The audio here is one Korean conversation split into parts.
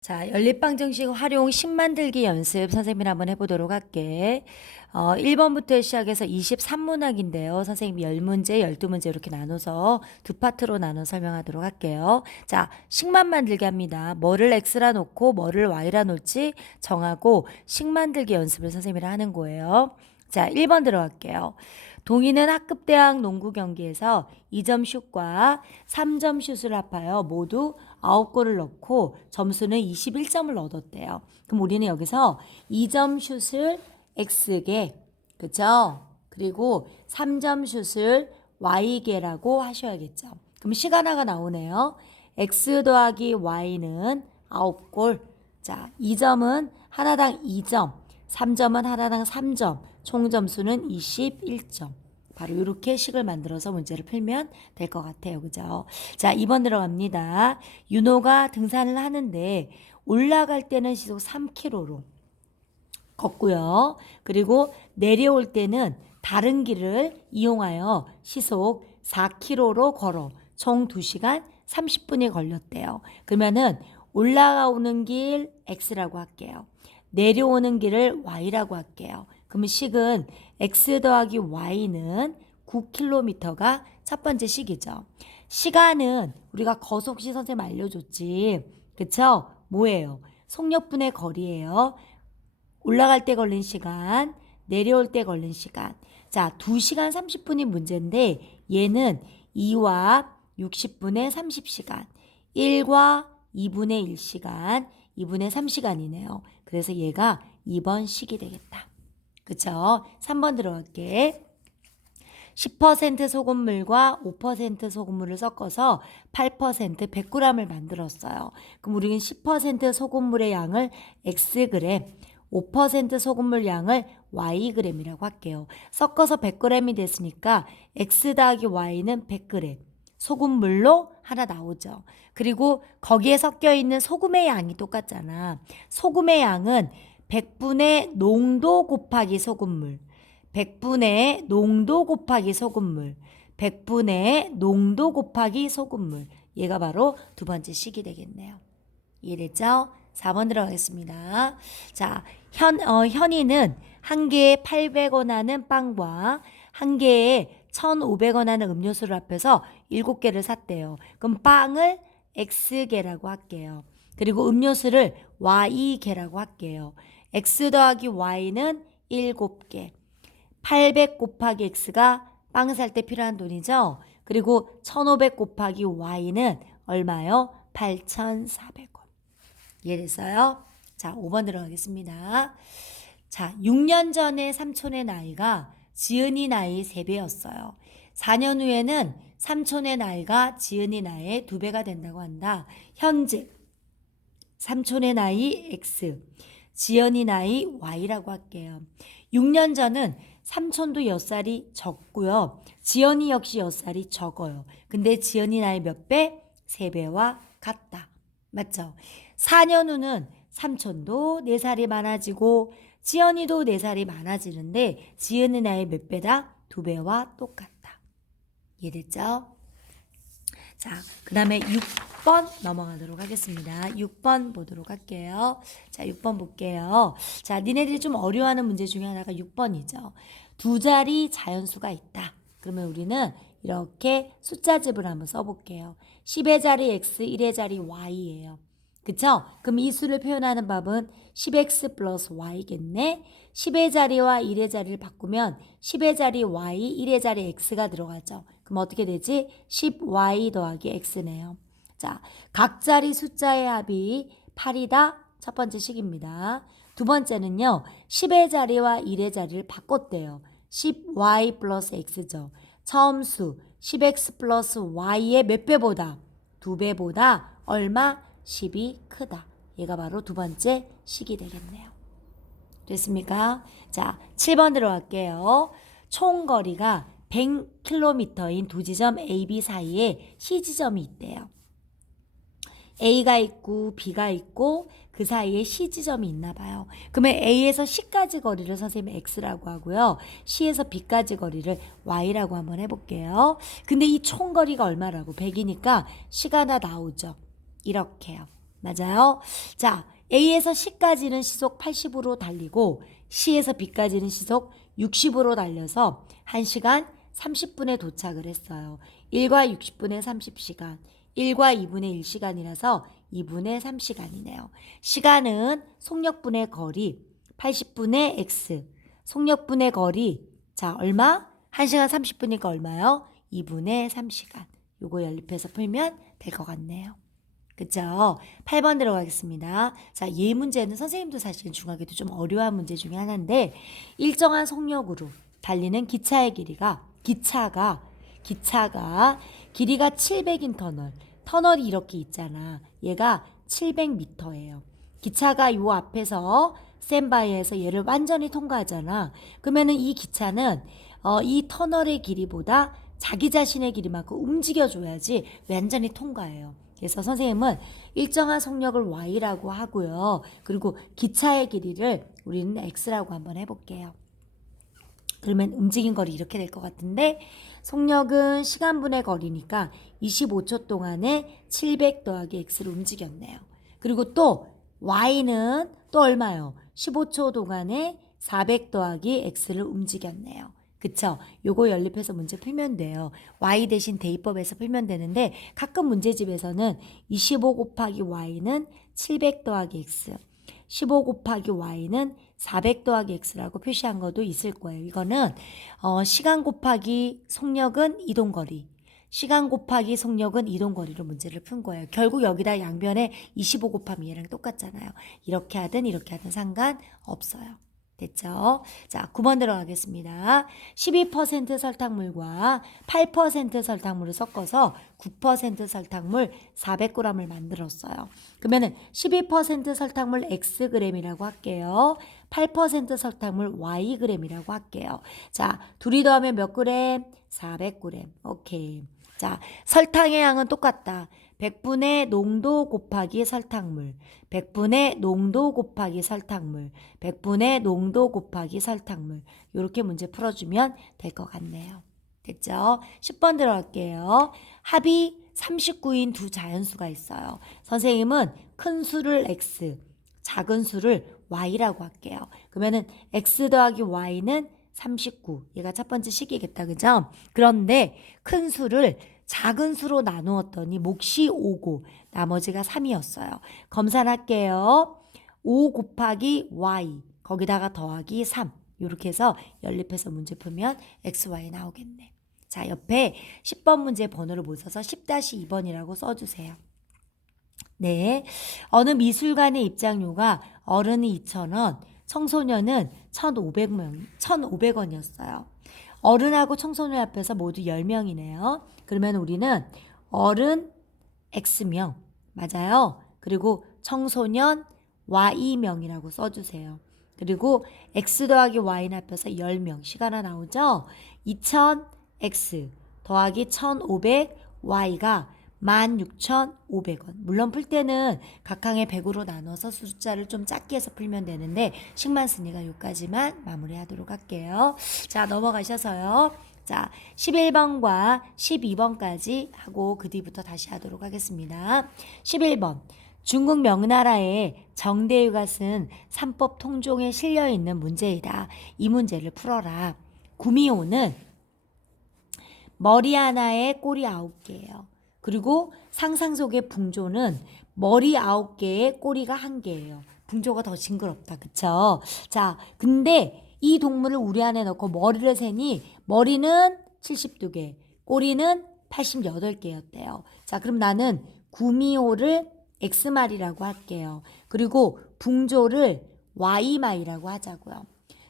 자, 연립방정식 활용 식 만들기 연습 선생님이 한번 해보도록 할게. 1번부터 시작해서 23문항인데요. 선생님이 10문제, 12문제 이렇게 나눠서 두 파트로 나눠 설명하도록 할게요. 자, 식만 만들기 합니다. 뭐를 x라 놓고 뭐를 y라 놓을지 정하고 식 만들기 연습을 선생님이랑 하는 거예요. 자, 1번 들어갈게요. 동희는 학급 대학 농구 경기에서 2점 슛과 3점 슛을 합하여 모두 9골을 넣고 점수는 21점을 얻었대요. 그럼 우리는 여기서 2점 슛을 X개, 그쵸? 그리고 3점 슛을 Y개라고 하셔야겠죠. 그럼 시간화가 나오네요. X 더하기 Y는 9골. 자, 2점은 하나당 2점, 3점은 하나당 3점, 총 점수는 21점. 바로 이렇게 식을 만들어서 문제를 풀면 될 것 같아요. 그죠? 자, 2번 들어갑니다. 윤호가 등산을 하는데 올라갈 때는 시속 3km로 걷고요. 그리고 내려올 때는 다른 길을 이용하여 시속 4km로 걸어 총 2시간 30분이 걸렸대요. 그러면은 올라오는 길 X라고 할게요. 내려오는 길을 Y라고 할게요. 그러면 식은 X 더하기 Y는 9km가 첫 번째 식이죠. 시간은 우리가 거속시 선생님 알려줬지. 그쵸? 뭐예요? 속력분의 거리예요. 올라갈 때 걸린 시간, 내려올 때 걸린 시간. 자, 2시간 30분이 문제인데 얘는 2와 60분의 30시간, 1과 2분의 1시간, 2분의 3시간이네요. 그래서 얘가 2번 식이 되겠다. 그쵸? 3번 들어갈게. 10% 소금물과 5% 소금물을 섞어서 8% 100g을 만들었어요. 그럼 우리는 10% 소금물의 양을 Xg, 5% 소금물 양을 Yg이라고 할게요. 섞어서 100g이 됐으니까 X 더하기 Y는 100g. 소금물로 하나 나오죠. 그리고 거기에 섞여 있는 소금의 양이 똑같잖아. 소금의 양은 100분의 농도 곱하기 소금물. 100분의 농도 곱하기 소금물. 100분의 농도 곱하기 소금물. 얘가 바로 두 번째 식이 되겠네요. 이해됐죠? 4번 들어가겠습니다. 자, 현이는 한 개에 800원 하는 빵과 한 개에 1,500원 하는 음료수를 합해서 7개를 샀대요. 그럼 빵을 X개라고 할게요. 그리고 음료수를 Y개라고 할게요. X 더하기 Y는 7개. 800 곱하기 X가 빵 살 때 필요한 돈이죠. 그리고 1,500 곱하기 Y는 얼마요? 8,400원. 이해됐어요? 자, 5번 들어가겠습니다. 자, 6년 전에 삼촌의 나이가 지은이 나이 3배였어요. 4년 후에는 삼촌의 나이가 지은이 나이의 2배가 된다고 한다. 현재 삼촌의 나이 X, 지연이 나이 Y라고 할게요. 6년 전은 삼촌도 6살이 적고요. 지연이 역시 6살이 적어요. 근데 지연이 나이 몇 배? 3배와 같다. 맞죠? 4년 후는 삼촌도 4살이 많아지고 지연이도 4살이 많아지는데 지연이 나이 몇 배다? 2배와 똑같다. 이해됐죠? 자, 그 다음에 6번 넘어가도록 하겠습니다. 6번 보도록 할게요. 자, 6번 볼게요. 자, 니네들이 좀 어려워하는 문제 중에 하나가 6번이죠. 두 자리 자연수가 있다. 그러면 우리는 이렇게 숫자집을 한번 써볼게요. 10의 자리 x, 1의 자리 y예요. 그쵸? 그럼 이 수를 표현하는 법은 10x 플러스 y겠네. 10의 자리와 1의 자리를 바꾸면 10의 자리 y, 1의 자리 x가 들어가죠. 그럼 어떻게 되지? 10y 더하기 x네요. 자, 각 자리 숫자의 합이 8이다. 첫 번째 식입니다. 두 번째는요. 10의 자리와 1의 자리를 바꿨대요. 10y 플러스 x죠. 처음 수 10x 플러스 y의 몇 배보다? 2배보다 얼마? 10이 크다. 얘가 바로 두 번째 식이 되겠네요. 됐습니까? 자, 7번 들어갈게요. 총 거리가 100km인 두 지점 A, B 사이에 C 지점이 있대요. A가 있고 B가 있고 그 사이에 C 지점이 있나 봐요. 그러면 A에서 C까지 거리를 선생님이 X라고 하고요. C에서 B까지 거리를 Y라고 한번 해볼게요. 근데 이 총 거리가 얼마라고? 100이니까 C가 하나 나오죠. 이렇게요. 맞아요. 자, A에서 C까지는 시속 80으로 달리고 C에서 B까지는 시속 60으로 달려서 1시간 30분에 도착을 했어요. 1과 60분의 30시간, 1과 2분의 1시간이라서 2분의 3시간이네요. 시간은 속력분의 거리, 80분의 X, 속력분의 거리, 자, 얼마? 1시간 30분이니까 얼마요? 2분의 3시간. 요거 연립해서 풀면 될 것 같네요. 그쵸? 8번 들어가겠습니다. 자, 이 문제는 선생님도 사실 중학에도 좀 어려운 문제 중에 하나인데 일정한 속력으로 달리는 기차의 기차가 길이가 700인 터널이 이렇게 있잖아. 얘가 700m예요. 기차가 요 앞에서 스탠바이에서 얘를 완전히 통과하잖아. 그러면은 이 기차는 이 터널의 길이보다 자기 자신의 길이만큼 움직여줘야지 완전히 통과해요. 그래서 선생님은 일정한 속력을 y라고 하고요. 그리고 기차의 길이를 우리는 x라고 한번 해볼게요. 그러면 움직인 거리 이렇게 될 것 같은데 속력은 시간분의 거리니까 25초 동안에 700 더하기 x를 움직였네요. 그리고 또 y는 또 얼마요? 15초 동안에 400 더하기 x를 움직였네요. 그쵸? 요거 연립해서 문제 풀면 돼요. y 대신 대입법에서 풀면 되는데 가끔 문제집에서는 25 곱하기 y는 700 더하기 x, 15 곱하기 y는 400 더하기 x라고 표시한 것도 있을 거예요. 이거는 시간 곱하기 속력은 이동거리, 시간 곱하기 속력은 이동거리로 문제를 푼 거예요. 결국 여기다 양변에 25 곱하면 얘랑 똑같잖아요. 이렇게 하든 상관없어요. 됐죠? 자, 9번 들어가겠습니다. 12% 설탕물과 8% 설탕물을 섞어서 9% 설탕물 400g을 만들었어요. 그러면은 12% 설탕물 Xg이라고 할게요. 8% 설탕물 Yg이라고 할게요. 자, 둘이 더하면 몇 그램? 400g. 오케이. 자, 설탕의 양은 똑같다. 100분의 농도 곱하기 설탕물, 100분의 농도 곱하기 설탕물, 100분의 농도 곱하기 설탕물. 이렇게 문제 풀어주면 될 것 같네요. 됐죠? 10번 들어갈게요. 합이 39인 두 자연수가 있어요. 선생님은 큰 수를 x, 작은 수를 y라고 할게요. 그러면은 x 더하기 y는 39. 얘가 첫 번째 식이겠다. 그죠? 그런데 큰 수를 작은 수로 나누었더니 몫이 5고 나머지가 3이었어요. 검산할게요. 5 곱하기 y 거기다가 더하기 3 이렇게 해서 연립해서 문제 풀면 xy 나오겠네. 자, 옆에 10번 문제 번호를 못 써서 10-2번이라고 써주세요. 네, 어느 미술관의 입장료가 어른이 2,000원, 청소년은 1,500원이었어요. 어른하고 청소년 앞에서 모두 10명이네요. 그러면 우리는 어른 X명, 맞아요. 그리고 청소년 Y명이라고 써주세요. 그리고 X 더하기 Y는 앞에서 10명, 시간이 나오죠? 2000X 더하기 1500Y가 16,500원. 물론 풀 때는 각항에 100으로 나눠서 숫자를 좀 작게 해서 풀면 되는데 식만 쓰니까 여기까지만 마무리하도록 할게요. 자, 넘어가셔서요. 자, 11번과 12번까지 하고 그 뒤부터 다시 하도록 하겠습니다. 11번. 중국 명나라의 정대유가 쓴 삼법 통종에 실려있는 문제이다. 이 문제를 풀어라. 구미호는 머리 하나에 꼬리 9개예요. 그리고 상상 속의 붕조는 머리 9개에 꼬리가 1개예요. 붕조가 더 징그럽다. 그쵸? 자, 근데 이 동물을 우리 안에 넣고 머리를 세니 머리는 72개, 꼬리는 88개였대요. 자, 그럼 나는 구미호를 X말이라고 할게요. 그리고 붕조를 Y말이라고 하자고요.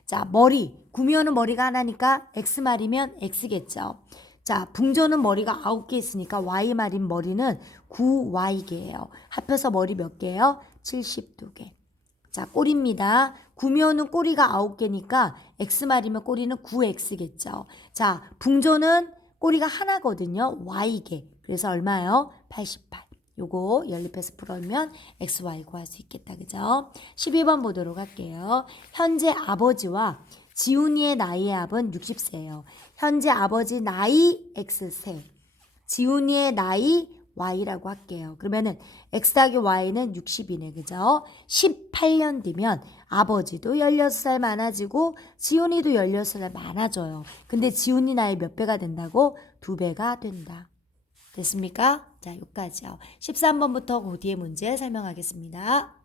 자, 구미호는 머리가 하나니까 X말이면 X겠죠. 자, 붕조는 머리가 9개 있으니까 Y말인 머리는 9Y개예요. 합해서 머리 몇 개예요? 72개. 자, 꼬리입니다. 구미호는 꼬리가 9개니까 X말이면 꼬리는 9X겠죠. 자, 붕조는 꼬리가 하나거든요. Y개. 그래서 얼마예요? 88. 요거 연립해서 풀어면 XY 구할 수 있겠다. 그죠? 12번 보도록 할게요. 현재 아버지와 지훈이의 나이의 합은 60세예요. 현재 아버지 나이 X세, 지훈이의 나이 y라고 할게요. 그러면은 x 더하기 y는 60이네. 그죠? 18년 뒤면 아버지도 16살 많아지고 지훈이도 16살 많아져요. 근데 지훈이 나이 몇 배가 된다고? 2배가 된다. 됐습니까? 자, 여기까지요. 13번부터 그 뒤에 문제 설명하겠습니다.